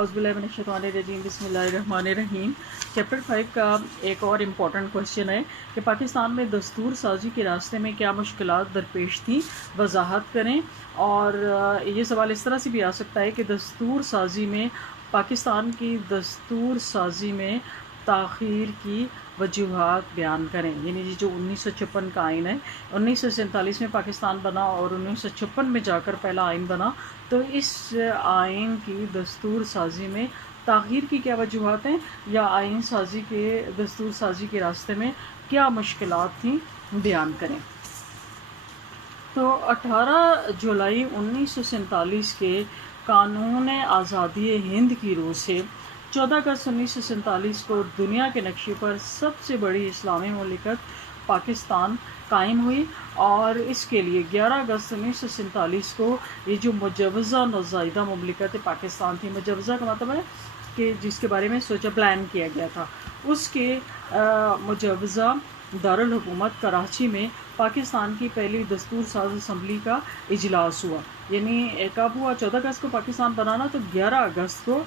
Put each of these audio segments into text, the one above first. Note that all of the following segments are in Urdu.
اعوذ باللہ من الشیطان الرجیم، بسم اللہ الرحمن الرحیم۔ چیپٹر 5 کا ایک اور امپورٹنٹ کوشچن ہے کہ پاکستان میں دستور سازی کے راستے میں کیا مشکلات درپیش تھیں، وضاحت کریں۔ اور یہ سوال اس طرح سے بھی آ سکتا ہے کہ دستور سازی میں پاکستان کی دستور سازی میں تاخیر کی وجوہات بیان کریں۔ یعنی جو 1956 کا آئین ہے، 1947 میں پاکستان بنا اور 1956 میں جا کر پہلا آئین بنا، تو اس آئین کی دستور سازی میں تاخیر کی کیا وجوہات ہیں، یا آئین سازی کے دستور سازی کے راستے میں کیا مشکلات تھیں، بیان کریں۔ تو 18 جولائی 1947 کے قانون آزادی ہند کی روح سے 14 اگست 1947 کو دنیا کے نقشے پر سب سے بڑی اسلامی مملکت پاکستان قائم ہوئی، اور اس کے لیے 11 اگست 1947 کو یہ جو مجوزہ نوزائیدہ مملکت پاکستان تھی، مجوزہ کا مطلب ہے کہ جس کے بارے میں سوچا پلان کیا گیا تھا، اس کے مجوزہ دارالحکومت کراچی میں پاکستان کی پہلی دستور ساز اسمبلی کا اجلاس ہوا۔ یعنی کب ہوا؟ 14 اگست کو پاکستان بنانا، تو 11 اگست کو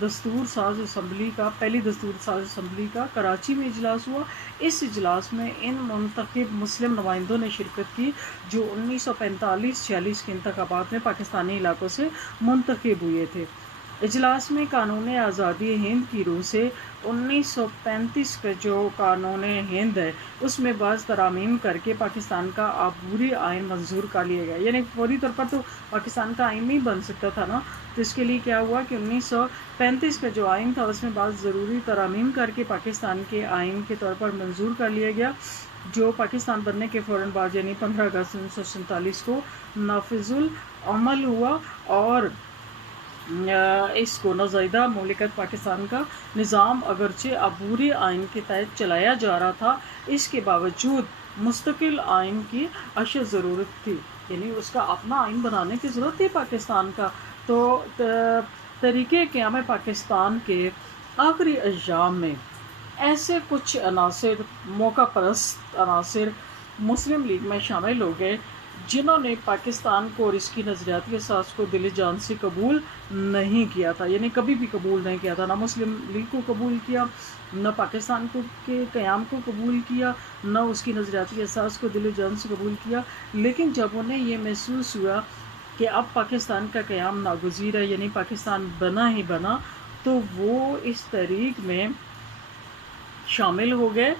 دستور ساز اسمبلی کا پہلی دستور ساز اسمبلی کا کراچی میں اجلاس ہوا۔ اس اجلاس میں ان منتخب مسلم نمائندوں نے شرکت کی جو 1945-46 کے انتخابات میں پاکستانی علاقوں سے منتخب ہوئے تھے۔ اجلاس میں قانون آزادی ہند کی روح سے 1935 کا جو قانون ہند ہے، اس میں بعض ترامیم کر کے پاکستان کا عبوری آئین منظور کر لیا گیا۔ یعنی فوری طور پر تو پاکستان کا آئین نہیں بن سکتا تھا نا، تو اس کے لیے کیا ہوا کہ 1935 کا جو آئین تھا اس میں بعض ضروری ترامیم کر کے پاکستان کے آئین کے طور پر منظور کر لیا گیا، جو پاکستان بننے کے فوراً بعد یعنی 15 اگست 1947 کو نافذ العمل ہوا، اور اس کو نوزائیدہ مملکت پاکستان کا نظام اگرچہ عبوری آئین کے تحت چلایا جا رہا تھا، اس کے باوجود مستقل آئین کی اشد ضرورت تھی۔ یعنی اس کا اپنا آئین بنانے کی ضرورت تھی پاکستان کا۔ تو طریقہ قیام پاکستان کے آخری ایام میں ایسے کچھ عناصر، موقع پرست عناصر مسلم لیگ میں شامل ہو گئے جنہوں نے پاکستان کو اور اس کی نظریاتی اساس کو دل جان سے قبول نہیں کیا تھا۔ یعنی کبھی بھی قبول نہیں کیا تھا، نہ مسلم لیگ کو قبول کیا، نہ پاکستان کے قیام کو قبول کیا، نہ اس کی نظریاتی اساس کو دل جان سے قبول کیا۔ لیکن جب انہیں یہ محسوس ہوا کہ اب پاکستان کا قیام ناگزیر ہے، یعنی پاکستان بنا ہی بنا، تو وہ اس تحریک میں شامل ہو گئے،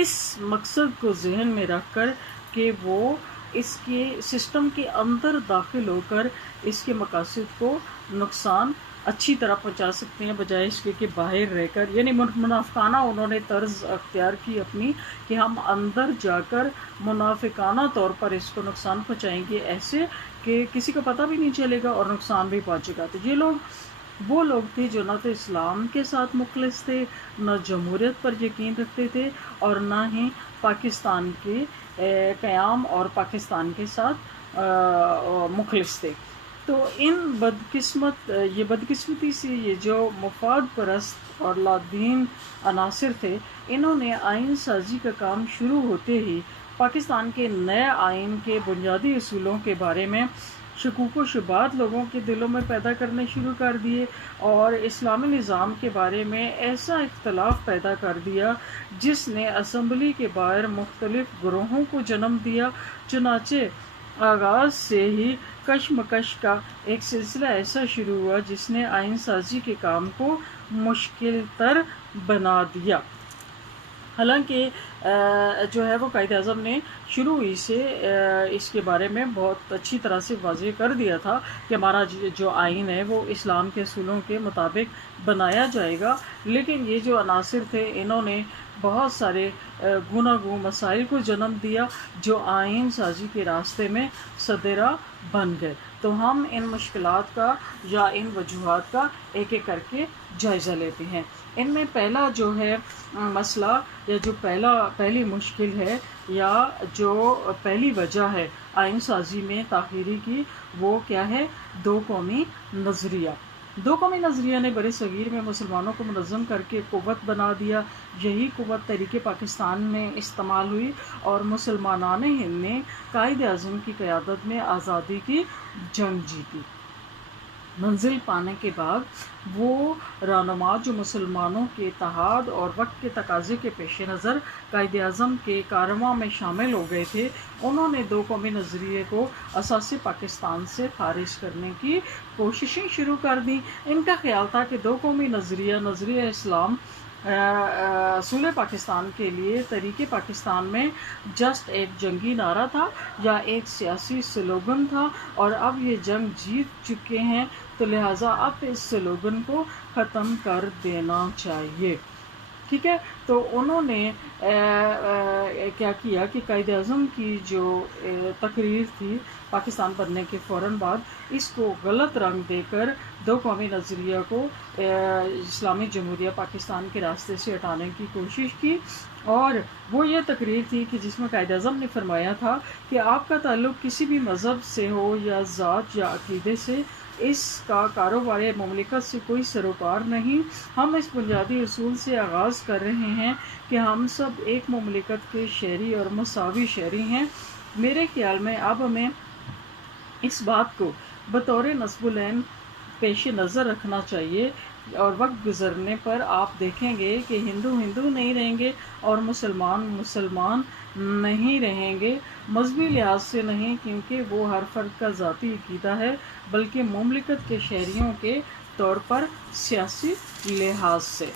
اس مقصد کو ذہن میں رکھ کر کہ وہ اس کے سسٹم کے اندر داخل ہو کر اس کے مقاصد کو نقصان اچھی طرح پہنچا سکتے ہیں، بجائے اس کے کہ باہر رہ کر، یعنی منافقانہ انہوں نے طرز اختیار کی اپنی، کہ ہم اندر جا کر منافقانہ طور پر اس کو نقصان پہنچائیں گے، ایسے کہ کسی کو پتہ بھی نہیں چلے گا اور نقصان بھی پہنچے گا۔ تو یہ لوگ وہ لوگ تھے جو نہ تو اسلام کے ساتھ مخلص تھے، نہ جمہوریت پر یقین رکھتے تھے، اور نہ ہی پاکستان کے قیام اور پاکستان کے ساتھ مخلص تھے۔ تو یہ بدقسمتی سے یہ جو مفاد پرست اور لادین عناصر تھے، انہوں نے آئین سازی کا کام شروع ہوتے ہی پاکستان کے نئے آئین کے بنیادی اصولوں کے بارے میں شکوک و شبہات لوگوں کے دلوں میں پیدا کرنے شروع کر دیے، اور اسلامی نظام کے بارے میں ایسا اختلاف پیدا کر دیا جس نے اسمبلی کے باہر مختلف گروہوں کو جنم دیا۔ چنانچہ آغاز سے ہی کشمکش کا ایک سلسلہ ایسا شروع ہوا جس نے آئین سازی کے کام کو مشکل تر بنا دیا۔ حالانکہ جو ہے وہ قائد اعظم نے شروع ہی سے اس کے بارے میں بہت اچھی طرح سے واضح کر دیا تھا کہ ہمارا جو آئین ہے وہ اسلام کے اصولوں کے مطابق بنایا جائے گا، لیکن یہ جو عناصر تھے انہوں نے بہت سارے گوناگون مسائل کو جنم دیا جو آئین سازی کے راستے میں سدرا بن گئے۔ تو ہم ان مشکلات کا یا ان وجوہات کا ایک ایک کر کے جائزہ لیتے ہیں۔ ان میں پہلا جو ہے مسئلہ، یا جو پہلی مشکل ہے، یا جو پہلی وجہ ہے آئین سازی میں تاخیری کی، وہ کیا ہے؟ دو قومی نظریہ۔ دو قومی نظریہ نے برِ صغیر میں مسلمانوں کو منظم کر کے قوت بنا دیا۔ یہی قوت تحریک پاکستان میں استعمال ہوئی، اور مسلمانان ہند نے قائد اعظم کی قیادت میں آزادی کی جنگ جیتی۔ منزل پانے کے بعد وہ رہنما جو مسلمانوں کے اتحاد اور وقت کے تقاضے کے پیش نظر قائد اعظم کے کاررواں میں شامل ہو گئے تھے، انہوں نے دو قومی نظریے کو اساس پاکستان سے خارج کرنے کی کوششیں شروع کر دیں۔ ان کا خیال تھا کہ دو قومی نظریہ اسلام اصول پاکستان کے لیے تحریک پاکستان میں جسٹ ایک جنگی نعرہ تھا یا ایک سیاسی سلوگن تھا، اور اب یہ جنگ جیت چکے ہیں تو لہٰذا اب اس سلوگن کو ختم کر دینا چاہیے۔ ٹھیک ہے، تو انہوں نے کیا کیا کہ قائد اعظم کی جو تقریر تھی پاکستان بننے کے فوراً بعد، اس کو غلط رنگ دے کر دو قومی نظریہ کو اسلامی جمہوریہ پاکستان کے راستے سے ہٹانے کی کوشش کی۔ اور وہ یہ تقریر تھی کہ جس میں قائد اعظم نے فرمایا تھا کہ آپ کا تعلق کسی بھی مذہب سے ہو یا ذات یا عقیدے سے، اس کا کاروبار مملکت سے کوئی سروکار نہیں۔ ہم اس بنیادی اصول سے آغاز کر رہے ہیں کہ ہم سب ایک مملکت کے شہری اور مساوی شہری ہیں۔ میرے خیال میں اب ہمیں اس بات کو بطور نصب العین پیش نظر رکھنا چاہیے، اور وقت گزرنے پر آپ دیکھیں گے کہ ہندو ہندو نہیں رہیں گے اور مسلمان مسلمان نہیں رہیں گے، مذہبی لحاظ سے نہیں، کیونکہ وہ ہر فرد کا ذاتی عقیدہ ہے، بلکہ مملکت کے شہریوں کے طور پر سیاسی لحاظ سے۔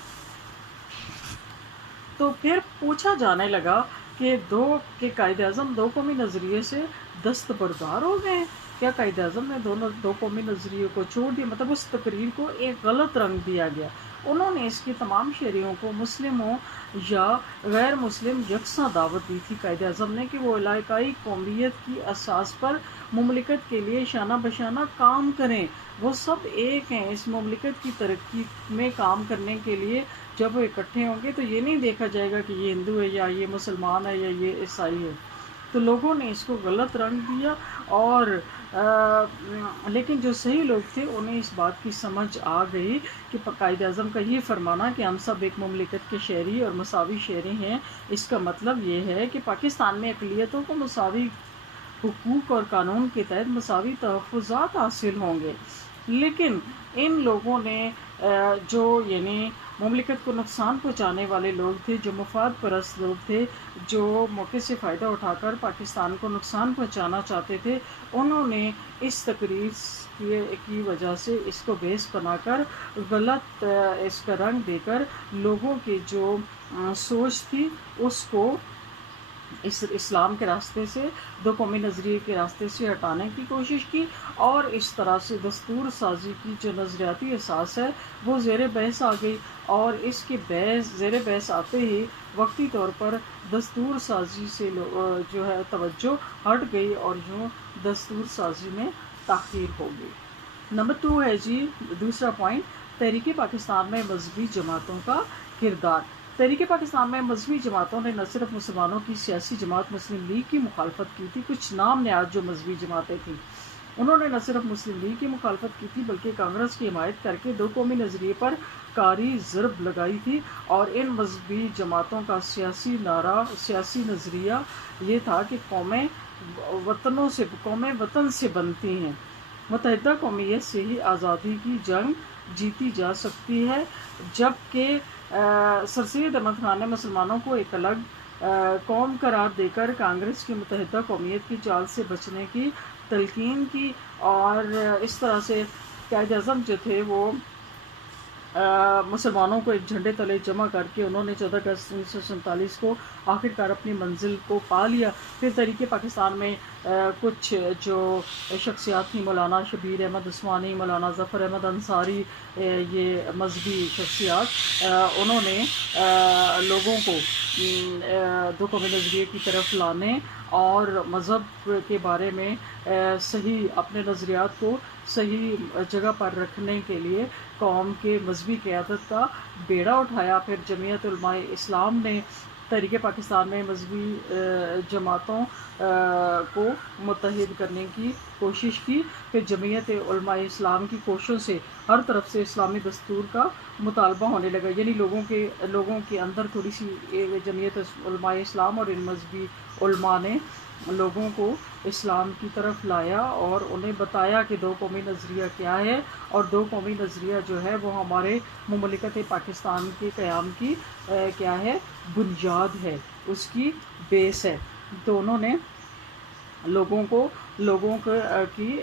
تو پھر پوچھا جانے لگا کہ قائد اعظم دو قومی نظریے سے دستبردار ہو گئے ہیں۔ کیا قائد اعظم نے دو قومی نظریے کو چھوڑ دیا؟ مطلب اس تقریر کو ایک غلط رنگ دیا گیا۔ انہوں نے اس کی تمام شہریوں کو، مسلم ہوں یا غیر مسلم، یکساں دعوت دی تھی قائد اعظم نے کہ وہ علاقائی قومیت کی اساس پر مملکت کے لیے شانہ بشانہ کام کریں۔ وہ سب ایک ہیں، اس مملکت کی ترقی میں کام کرنے کے لیے جب وہ اکٹھے ہوں گے تو یہ نہیں دیکھا جائے گا کہ یہ ہندو ہے یا یہ مسلمان ہے یا یہ عیسائی ہے۔ تو لوگوں نے اس کو غلط رنگ دیا، اور لیکن جو صحیح لوگ تھے انہیں اس بات کی سمجھ آ گئی کہ قائد اعظم کا یہ فرمانا کہ ہم سب ایک مملکت کے شہری اور مساوی شہری ہیں، اس کا مطلب یہ ہے کہ پاکستان میں اقلیتوں کو مساوی حقوق اور قانون کے تحت مساوی تحفظات حاصل ہوں گے۔ لیکن ان لوگوں نے جو یعنی مملکت کو نقصان پہنچانے والے لوگ تھے، جو مفاد پرست لوگ تھے، جو موقع سے فائدہ اٹھا کر پاکستان کو نقصان پہنچانا چاہتے تھے، انہوں نے اس تقریر کی وجہ سے اس کو بیس بنا کر غلط اس کا رنگ دے کر لوگوں کی جو سوچ تھی اس کو اسلام کے راستے سے، دو قومی نظریے کے راستے سے ہٹانے کی کوشش کی، اور اس طرح سے دستور سازی کی جو نظریاتی اساس ہے وہ زیر بحث آ گئی، اور اس کے زیر بحث آتے ہی وقتی طور پر دستور سازی سے جو ہے توجہ ہٹ گئی، اور یوں دستور سازی میں تاخیر ہو گئی۔ نمبر 2 ہے جی، دوسرا پوائنٹ، تحریک پاکستان میں مذہبی جماعتوں کا کردار۔ تحریک پاکستان میں مذہبی جماعتوں نے نہ صرف مسلمانوں کی سیاسی جماعت مسلم لیگ کی مخالفت کی تھی، کچھ نام نہاد جو مذہبی جماعتیں تھیں، انہوں نے نہ صرف مسلم لیگ کی مخالفت کی تھی بلکہ کانگریس کی حمایت کر کے دو قومی نظریے پر کاری ضرب لگائی تھی، اور ان مذہبی جماعتوں کا سیاسی نظریہ یہ تھا کہ قومیں وطن سے بنتی ہیں، متحدہ قومیت سے ہی آزادی کی جنگ جیتی جا سکتی ہے، جبکہ سر سید احمد خان نے مسلمانوں کو ایک الگ قوم قرار دے کر کانگریس کی متحدہ قومیت کی چال سے بچنے کی تلقین کی، اور اس طرح سے قائد اعظم جو تھے وہ مسلمانوں کو ایک جھنڈے تلے جمع کر کے انہوں نے 14 اگست 1947 کو آخرکار اپنی منزل کو پا لیا۔ پھر تحریک پاکستان میں کچھ جو شخصیات تھیں، مولانا شبیر احمد عثمانی، مولانا ظفر احمد انصاری، یہ مذہبی شخصیات، انہوں نے لوگوں کو دو قومی نظریے کی طرف لانے اور مذہب کے بارے میں صحیح اپنے نظریات کو صحیح جگہ پر رکھنے کے لیے قوم کے مذہبی قیادت کا بیڑا اٹھایا۔ پھر جمعیت علماء اسلام نے تحریک پاکستان میں مذہبی جماعتوں کو متحد کرنے کی کوشش کی کہ جمعیت علماء اسلام کی کوششوں سے ہر طرف سے اسلامی دستور کا مطالبہ ہونے لگا، یعنی لوگوں کے اندر تھوڑی سی جمعیت علماء اسلام اور ان مذہبی علماء نے لوگوں کو اسلام کی طرف لایا اور انہیں بتایا کہ دو قومی نظریہ کیا ہے، اور دو قومی نظریہ جو ہے وہ ہمارے مملکت پاکستان کے قیام کی کیا ہے، بنیاد ہے، اس کی بیس ہے۔ تو انہوں نے لوگوں کی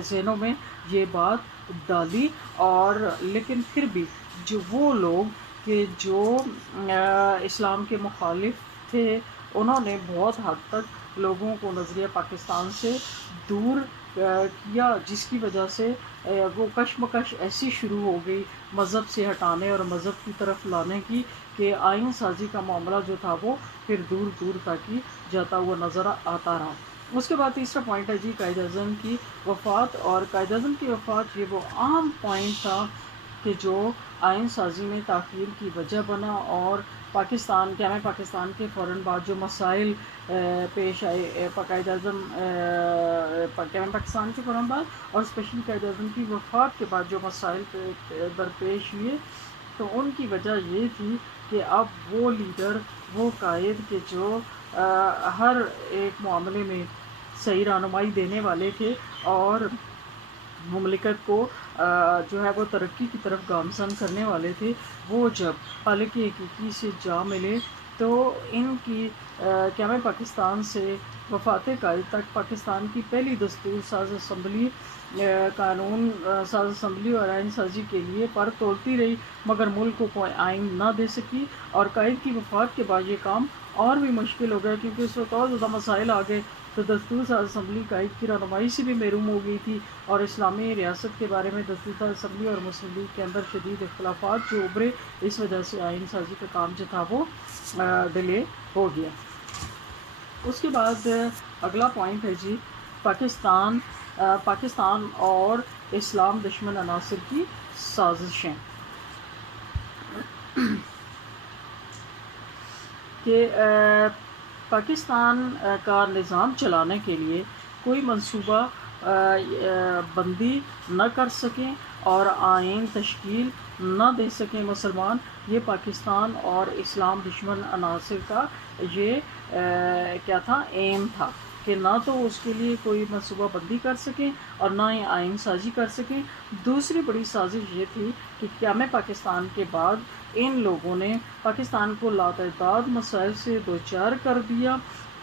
ذہنوں میں یہ بات ڈالی، اور لیکن پھر بھی جو وہ لوگ کہ جو اسلام کے مخالف تھے، انہوں نے بہت حد تک لوگوں کو نظریہ پاکستان سے دور کیا، جس کی وجہ سے وہ کشمکش ایسی شروع ہو گئی مذہب سے ہٹانے اور مذہب کی طرف لانے کی، کہ آئین سازی کا معاملہ جو تھا وہ پھر دور دور تک ہی جاتا ہوا نظر آتا رہا۔ اس کے بعد تیسرا پوائنٹ ہے جی قائد اعظم کی وفات، اور قائد اعظم کی وفات یہ وہ عام پوائنٹ تھا کہ جو آئین سازی میں تاخیر کی وجہ بنا، اور قیام پاکستان کے فوراً بعد جو مسائل پیش آئے قائد اعظم قیام پاکستان کے فوراً بعد، اور اسپیشلی قائد اعظم کی وفات کے بعد جو مسائل درپیش ہوئے، تو ان کی وجہ یہ تھی کہ اب وہ لیڈر، وہ قائد کہ جو ہر ایک معاملے میں صحیح رہنمائی دینے والے تھے اور مملکت کو جو ہے وہ ترقی کی طرف گامزن کرنے والے تھے، وہ جب خالق حقیقی سے جا ملے تو ان کی قیام پاکستان سے وفات قائد تک پاکستان کی پہلی دستور ساز اسمبلی قانون ساز اسمبلی اور آئین سازی کے لیے پر تولتی رہی، مگر ملک کو کوئی آئین نہ دے سکی، اور قائد کی وفات کے بعد یہ کام اور بھی مشکل ہو گیا، کیونکہ اس وقت اور زیادہ مسائل آ گئے، تو دستور ساز اسمبلی قائد کی رہنمائی سے بھی محروم ہو گئی تھی، اور اسلامی ریاست کے بارے میں دستور ساز اسمبلی اور مسلم لیگ کے اندر شدید اختلافات جو ابھرے، اس وجہ سے آئین سازی کا کام جو تھا وہ ڈیلے ہو گیا۔ اس کے بعد اگلا پوائنٹ ہے جی پاکستان اور اسلام دشمن عناصر کی سازشیں، کہ پاکستان کا نظام چلانے کے لیے کوئی منصوبہ بندی نہ کر سکیں اور آئین تشکیل نہ دے سکیں مسلمان، یہ پاکستان اور اسلام دشمن عناصر کا یہ کیا تھا، ایم تھا، کہ نہ تو اس کے لیے کوئی منصوبہ بندی کر سکیں اور نہ ہی آئین سازی کر سکیں۔ دوسری بڑی سازش یہ تھی کہ قیام پاکستان کے بعد ان لوگوں نے پاکستان کو لاتعداد مسائل سے دوچار کر دیا،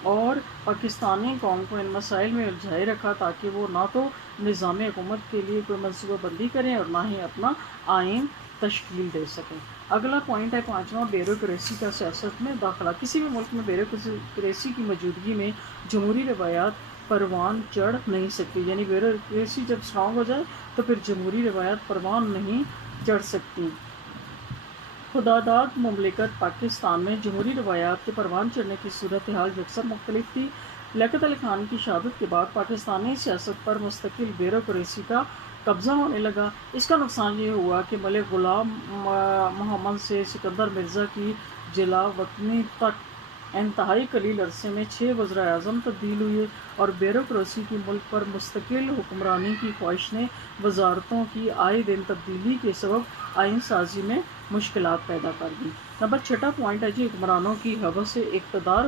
اور پاکستانی قوم کو ان مسائل میں الجھائے رکھا تاکہ وہ نہ تو نظام حکومت کے لیے کوئی منصوبہ بندی کریں اور نہ ہی اپنا آئین تشکیل دے سکیں۔ اگلا پوائنٹ ہے پانچواں، بیوروکریسی کا سیاست میں داخلہ۔ کسی بھی ملک میں بیوروکریسی کی موجودگی میں جمہوری روایات پروان چڑھ نہیں سکتی، یعنی بیوروکریسی جب اسٹرانگ ہو جائے تو پھر جمہوری روایات پروان نہیں چڑھ سکتی۔ خداداد مملکت پاکستان میں جمہوری روایات کے پروان چڑھنے کی صورتحال یکسر مختلف تھی۔ لیاقت علی خان کی شہادت کے بعد پاکستانی سیاست پر مستقل بیوروکریسی کا قبضہ ہونے لگا۔ اس کا نقصان یہ ہوا کہ ملک غلام محمد سے سکندر مرزا کی جلا وطنی تک انتہائی قلیل عرصے میں 6 وزراء اعظم تبدیل ہوئے، اور بیوروکریسی کی ملک پر مستقل حکمرانی کی خواہش نے وزارتوں کی آئے دن تبدیلی کے سبب آئین سازی میں مشکلات پیدا کر دی۔ نمبر 6 پوائنٹ ہے جی حکمرانوں کی ہوس اقتدار۔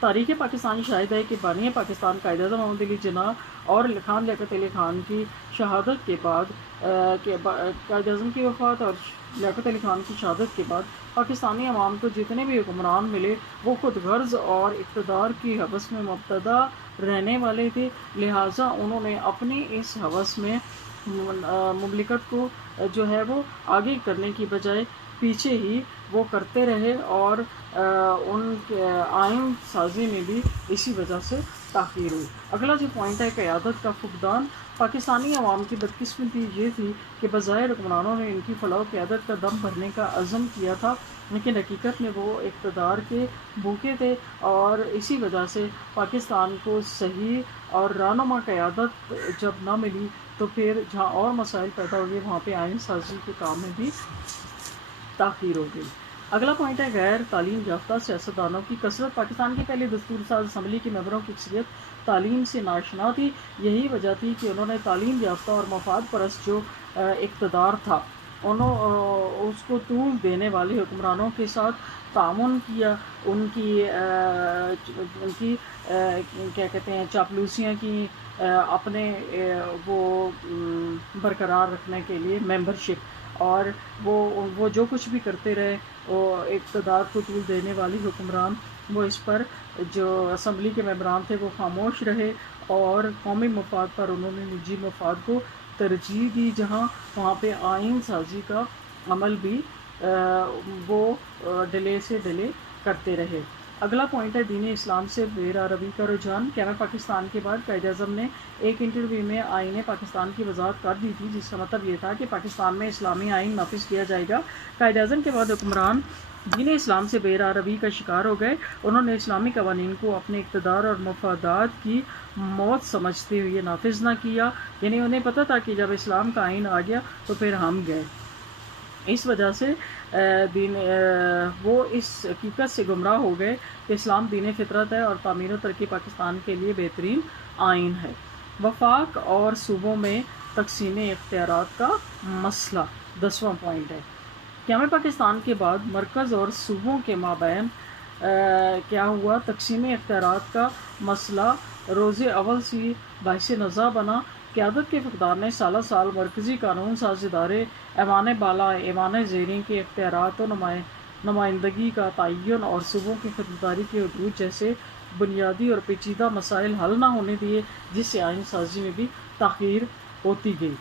تاریخ پاکستان شاہد ہے کہ بانی پاکستان قائد اعظم محمد علی جناح اور لیاقت علی خان کی شہادت کے بعد قائد اعظم کی وفات اور لیاقت علی خان کی شہادت کے بعد پاکستانی عوام کو جتنے بھی حکمران ملے وہ خود غرض اور اقتدار کی ہوس میں مبتلا رہنے والے تھے، لہٰذا انہوں نے اپنی اس ہوس میں مملکت کو جو ہے وہ آگے کرنے کی بجائے پیچھے ہی وہ کرتے رہے، اور ان کے آئین سازی میں بھی اسی وجہ سے تاخیر ہوئی۔ اگلا جو پوائنٹ ہے قیادت کا فقدان۔ پاکستانی عوام کی بدقسمتی یہ تھی کہ بظاہر حکمرانوں نے ان کی فلاح و قیادت کا دم بھرنے کا عزم کیا تھا، لیکن حقیقت میں وہ اقتدار کے بھوکے تھے، اور اسی وجہ سے پاکستان کو صحیح اور رہنما قیادت جب نہ ملی تو پھر جہاں اور مسائل پیدا ہو گئے وہاں پہ آئین سازی کے کام میں بھی تاخیر ہو گئی۔ اگلا پوائنٹ ہے غیر تعلیم یافتہ سیاستدانوں کی کثرت۔ پاکستان کی پہلی دستور ساز اسمبلی کے ممبروں کی اکثریت تعلیم سے ناشنا تھی۔ یہی وجہ تھی کہ انہوں نے تعلیم یافتہ اور مفاد پرست جو اقتدار تھا اس کو طول دینے والے حکمرانوں کے ساتھ تعاون کیا، ان کی کیا کہتے ہیں چاپلوسیاں کی، اپنے وہ برقرار رکھنے کے لیے ممبرشپ، اور وہ جو کچھ بھی کرتے رہے، وہ اقتدار کو طول دینے والی حکمران وہ اس پر جو اسمبلی کے ممبران تھے وہ خاموش رہے، اور قومی مفاد پر انہوں نے نجی مفاد کو ترجیح دی، جہاں وہاں پہ آئین سازی کا عمل بھی وہ ڈیلے سے ڈیلے کرتے رہے۔ اگلا پوائنٹ ہے دین اسلام سے غیر عربی کا رجحان۔ قیام پاکستان کے بعد قائد اعظم نے ایک انٹرویو میں آئین پاکستان کی وضاحت کر دی تھی، جس کا مطلب یہ تھا کہ پاکستان میں اسلامی آئین نافذ کیا جائے گا۔ قائد اعظم کے بعد حکمران دین اسلام سے غیر عربی کا شکار ہو گئے۔ انہوں نے اسلامی قوانین کو اپنے اقتدار اور مفادات کی موت سمجھتے ہوئے نافذ نہ کیا، یعنی انہیں پتہ تھا کہ جب اسلام کا آئین آ گیا تو پھر ہم گئے۔ اس وجہ سے وہ اس حقیقت سے گمراہ ہو گئے کہ اسلام دین فطرت ہے اور تعمیر و ترقی پاکستان کے لیے بہترین آئین ہے۔ وفاق اور صوبوں میں تقسیم اختیارات کا مسئلہ 10واں پوائنٹ ہے۔ قیام پاکستان کے بعد مرکز اور صوبوں کے مابین کیا ہوا؟ تقسیم اختیارات کا مسئلہ روز اول سے باعث نزاع بنا۔ قیادت کے فقدان نے سالہ سال مرکزی قانون ساز ادارے، ایوان بالا، ایوان زیریں کے اختیارات و نمائندگی کا تعین اور صوبوں کی خدمتداری کے حدود جیسے بنیادی اور پیچیدہ مسائل حل نہ ہونے دیے، جس سے آئین سازی میں بھی تاخیر ہوتی گئی۔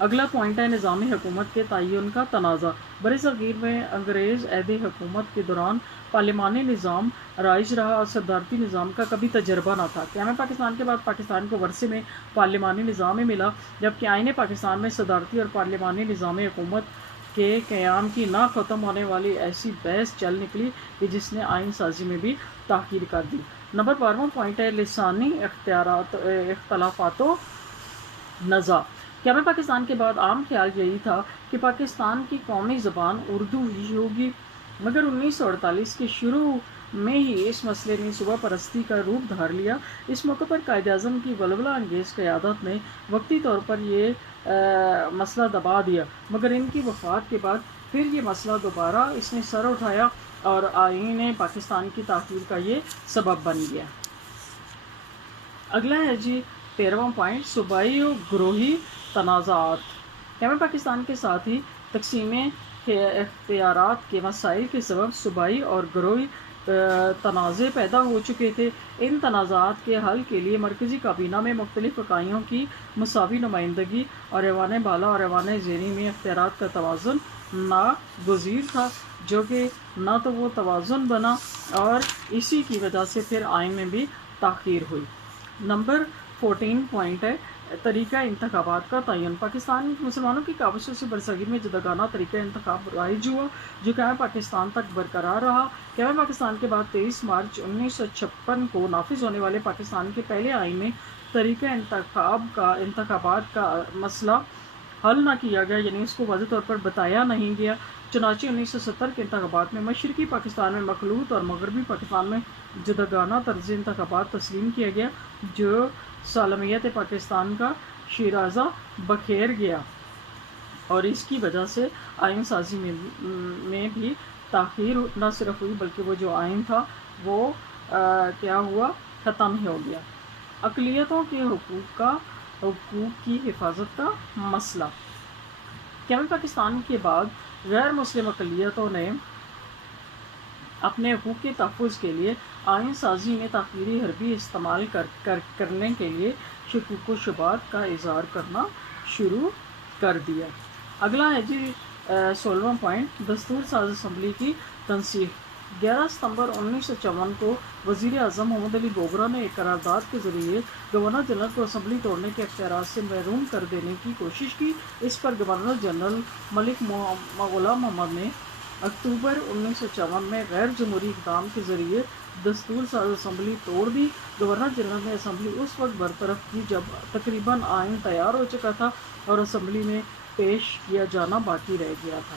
اگلا پوائنٹ ہے نظام حکومت کے تعین کا تنازع۔ برصغیر میں انگریز عہد حکومت کے دوران پارلیمانی نظام رائج رہا اور صدارتی نظام کا کبھی تجربہ نہ تھا۔ قیام پاکستان کے بعد پاکستان کو ورثے میں پارلیمانی نظام ملا، جبکہ آئین پاکستان میں صدارتی اور پارلیمانی نظام حکومت کے قیام کی نہ ختم ہونے والی ایسی بحث چل نکلی کہ جس نے آئین سازی میں بھی تاخیر کر دی۔ نمبر 12واں پوائنٹ ہے لسانی اختلافات و نزاع۔ قیام پاکستان کے بعد عام خیال یہی تھا کہ پاکستان کی قومی زبان اردو ہی ہوگی، مگر 1948 کے شروع میں ہی اس مسئلے نے صوبہ پرستی کا روپ دھار لیا۔ اس موقع پر قائد اعظم کی ولولہ انگیز قیادت نے وقتی طور پر یہ مسئلہ دبا دیا، مگر ان کی وفات کے بعد پھر یہ مسئلہ دوبارہ اس نے سر اٹھایا اور آئین پاکستان کی تاخیر کا یہ سبب بن گیا۔ اگلا ہے 13واں پوائنٹ صوبائی و گروہی تنازعات۔ قیام پاکستان کے ساتھ ہی تقسیم اختیارات کے مسائل کے سبب صوبائی اور گروہی تنازع پیدا ہو چکے تھے۔ ان تنازعات کے حل کے لیے مرکزی کابینہ میں مختلف اکائیوں کی مساوی نمائندگی اور ایوان بالا اور ایوان زیریں میں اختیارات کا توازن ناگزیر تھا، جو کہ نہ تو وہ توازن بنا اور اسی کی وجہ سے پھر آئین میں بھی تاخیر ہوئی۔ نمبر 14 پوائنٹ ہے طریقہ انتخابات کا تعین۔ پاکستان مسلمانوں کی کاوشوں سے برصغیر میں جداگانہ طریقہ انتخاب رائج ہوا، جو قیام پاکستان تک برقرار رہا۔ قیام پاکستان کے بعد 23 مارچ 1956 کو نافذ ہونے والے پاکستان کے پہلے آئین میں طریقہ انتخابات کا مسئلہ حل نہ کیا گیا، یعنی اس کو واضح طور پر بتایا نہیں گیا۔ چنانچہ 1970 کے انتخابات میں مشرقی پاکستان میں مخلوط اور مغربی پاکستان میں جداگانہ طرز انتخابات تسلیم کیا گیا، جو سالمیت پاکستان کا شیرازہ بکھیر گیا، اور اس کی وجہ سے آئین سازی میں بھی تاخیر نہ صرف ہوئی بلکہ وہ جو آئین تھا وہ کیا ہوا؟ ختم ہی ہو گیا۔ اقلیتوں کے حقوق کی حفاظت کا مسئلہ۔ قیام پاکستان کے بعد غیر مسلم اقلیتوں نے اپنے حقوق کے تحفظ کے لیے آئین سازی میں تاخیری حربی استعمال کرنے کے لیے شکوک و شبہات کا اظہار کرنا شروع کر دیا۔ اگلا ہے 16واں پوائنٹ دستور ساز اسمبلی کی تنسیخ۔ 11 ستمبر 1954 کو وزیر اعظم محمد علی بوگرا نے ایک قرارداد کے ذریعے گورنر جنرل کو اسمبلی توڑنے کے اختیارات سے محروم کر دینے کی کوشش کی۔ اس پر گورنر جنرل ملک غلام محمد نے اکتوبر 1954 میں غیر جمہوری اقدام کے ذریعے دستور ساز اسمبلی توڑ دی۔ گورنر جنرل نے اسمبلی اس وقت برطرف کی جب تقریباً آئین تیار ہو چکا تھا اور اسمبلی میں پیش کیا جانا باقی رہ گیا تھا۔